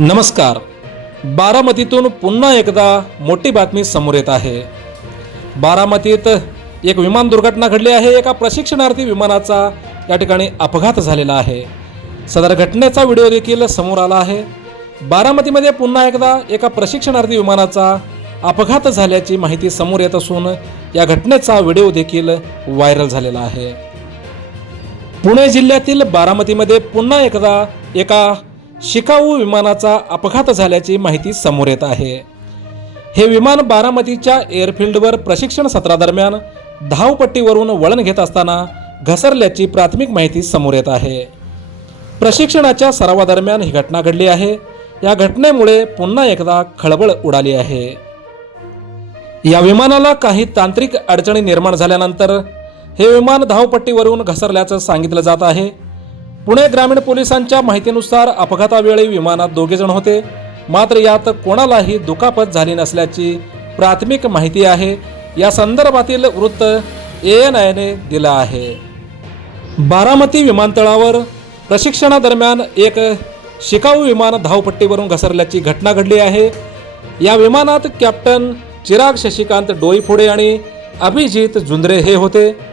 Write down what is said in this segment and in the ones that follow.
नमस्कार. बारामतीतून पुन्हा एकदा मोठी बातमी समोर येत आहे. बारामतीत एक विमान दुर्घटना घडली आहे. एका प्रशिक्षणार्थी विमानाचा या ठिकाणी अपघात झालेला आहे. सदर घटनेचा व्हिडिओ देखील समोर आला आहे. बारामतीमध्ये पुन्हा एकदा एका प्रशिक्षणार्थी विमानाचा अपघात झाल्याची माहिती समोर येत असून या घटनेचा व्हिडिओ देखील व्हायरल झालेला आहे. पुणे जिल्ह्यातील बारामतीमध्ये पुन्हा एकदा एका शिकाऊ विमानाचा अपघात झाल्याची माहिती समोर येत आहे. हे विमान बारामतीच्या एअरफील्डवर प्रशिक्षण सत्रादरम्यान धावपट्टीवरून वळण घेत असताना घसरल्याची प्राथमिक माहिती समोर येत आहे. प्रशिक्षणाच्या सरावादरम्यान ही घटना घडली आहे. या घटनेमुळे पुन्हा एकदा खळबळ उडाली आहे. या विमानाला काही तांत्रिक अडचणी निर्माण झाल्यानंतर हे विमान धावपट्टीवरून घसरल्याचं सांगितलं जात आहे. पुणे ग्रामीण पोलिसांच्या माहितीनुसार अपघातावेळी विमानात 2 जण होते. मात्र यात कोणालाही दुखापत झाली नसल्याची प्राथमिक माहिती आहे. या संदर्भातील वृत्त ANIने दिलं आहे. बारामती विमानतळावर प्रशिक्षणादरम्यान एक शिकाऊ विमान धावपट्टीवरून घसरल्याची घटना घडली आहे. या विमानात कॅप्टन चिराग शशिकांत डोईफोडे आणि अभिजित जुंद्रे हे होते.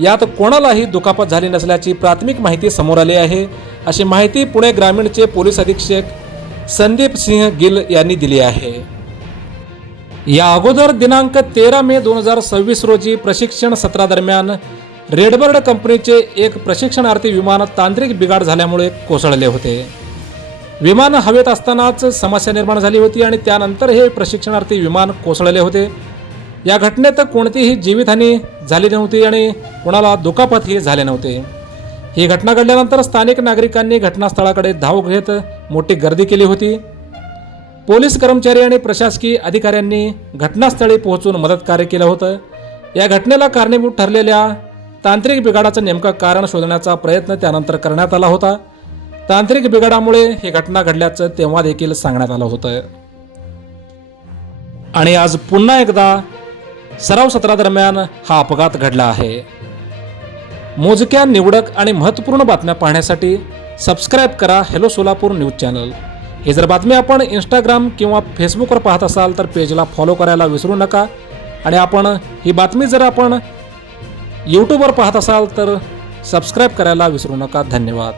यात कोणालाही दुखापत झाली नसल्याची प्राथमिक माहिती समोर आली आहे, अशी माहिती पुणे ग्रामीणचे पोलीस अधीक्षक संदीप सिंह गिल यांनी दिली आहे. या अगोदर दिनांक 13 मे 2026 रोजी प्रशिक्षण सत्रादरम्यान रेडबर्ड कंपनीचे एक प्रशिक्षणार्थी विमान तांत्रिक बिघाड झाल्यामुळे कोसळले होते. विमान हवेत असतानाच समस्या निर्माण झाली होती आणि त्यानंतर हे प्रशिक्षणार्थी विमान कोसळले होते. या घटनेत कोणतीही जीवितहानी झाली नव्हती आणि कोणाला दुखापतही झाले नव्हते. ही घटना घडल्यानंतर स्थानिक नागरिकांनी घटनास्थळाकडे धाव घेत मोठी गर्दी केली होती. पोलीस कर्मचारी आणि प्रशासकीय अधिकाऱ्यांनी घटनास्थळी पोहोचून मदत कार्य केलं होतं. या घटनेला कारणीभूत ठरलेल्या तांत्रिक बिघाडाचं नेमकं कारण शोधण्याचा प्रयत्न त्यानंतर करण्यात आला होता. तांत्रिक बिघाडामुळे ही घटना घडल्याचं तेव्हा देखील सांगण्यात आलं होतं. आणि आज पुन्हा एकदा सराव सत्रादरम्यान हा अपघात घडला आहे. मोजक्या निवडक आणि महत्त्वपूर्ण बातम्या पाहण्यासाठी सबस्क्राईब करा हेलो सोलापूर न्यूज चॅनल. हे जर बातमी आपण इंस्टाग्राम किंवा फेसबुकवर पाहत असाल तर पेजला फॉलो करायला विसरू नका. आणि आपण ही बातमी जर आपण यूट्यूबवर पाहत असाल तर सबस्क्राईब करायला विसरू नका. धन्यवाद.